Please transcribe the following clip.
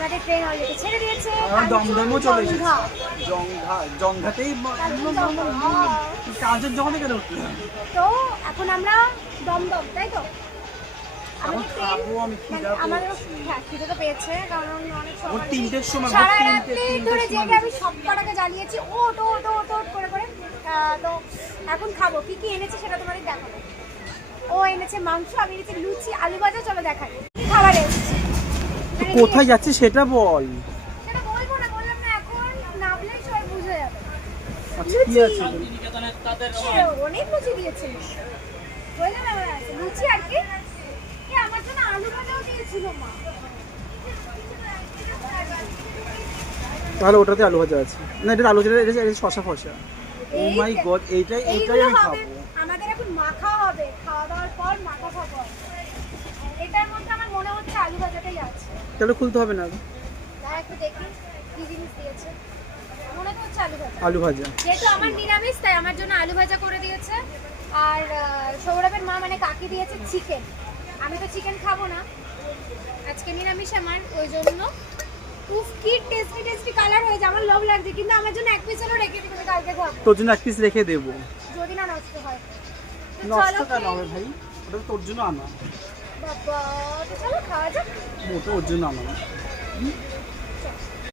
আমাদের train already ছেড়ে দিয়েছে। দমদমও চলে এসেছে। জংঘাতেই কাঞ্চনজঙ্ঘা থেকে উঠলে। তো এখন আমরা দমদম, তাই তো? এখন খাবো আমি, আমাদের খিদে তো পেয়েছে, কারণ অনেক ওর 3টের সময়, সারা রাত্রি ধরে জেগে আমি সব কটাকে জ্বালিয়েছি ওট ওট ওট ওট করে করে। তো এখন খাবো, কি কি এনেছে সেটা তোমাদের দেখাবো। ও এনেছে মাংস, আমি এনেছি লুচি, আলু ভাজা। চলো দেখাই কি খাবার এসেছে। কোথায় যাচ্ছে সেটা বল। সেটা বলবো না, বললাম না, এখন নামলেই সবাই বুঝে যাবে। কি আছে? অনেক লুচি দিয়েছে, লুচি আর কি। আমার জন্য আলু ভাজাও দিয়েছিল মা। তাহলে ওটাতে আলু ভাজা আছে না? এটা আলু ভাজা, এটা শসা ফসা। ও মাই গড, এইটাই আমি খাবো। আমাদের এখন মাখা হবে, খাওয়া দাওয়ার পর মাখা খাবো। এটার মধ্যে আমার মনে হচ্ছে আলু ভাজাটাই আছে। তাহলে খুলতে হবে না? একটু দেখি কি জিনিস দিয়েছে। মনে তো হচ্ছে আলু ভাজা। আলু ভাজা, যেহেতু আমার নিরামিষ তাই আমার জন্য আলু ভাজা করে দিয়েছে। আর সৌরভের মা মানে কাকি দিয়েছে চিকেন। আমি তো চিকেন খাবো না, আজকে নিরামিষ আমার, ওই জন্য। উফ, কি টেস্টি টেস্টি কালার হয়েছে, আমার লোভ লাগছে। কিন্তু আমার জন্য এক পিস হলো রেখে দিবি, কালকে খাবো। তোর জন্য এক পিস রেখে দেবো। যদি না নষ্ট হয়। নষ্ট কেন হবে ভাই? ওটা তোর জন্য আনা। বাবা, তো চলো খাওয়া যাক। ওটা ওর জন্য আনা।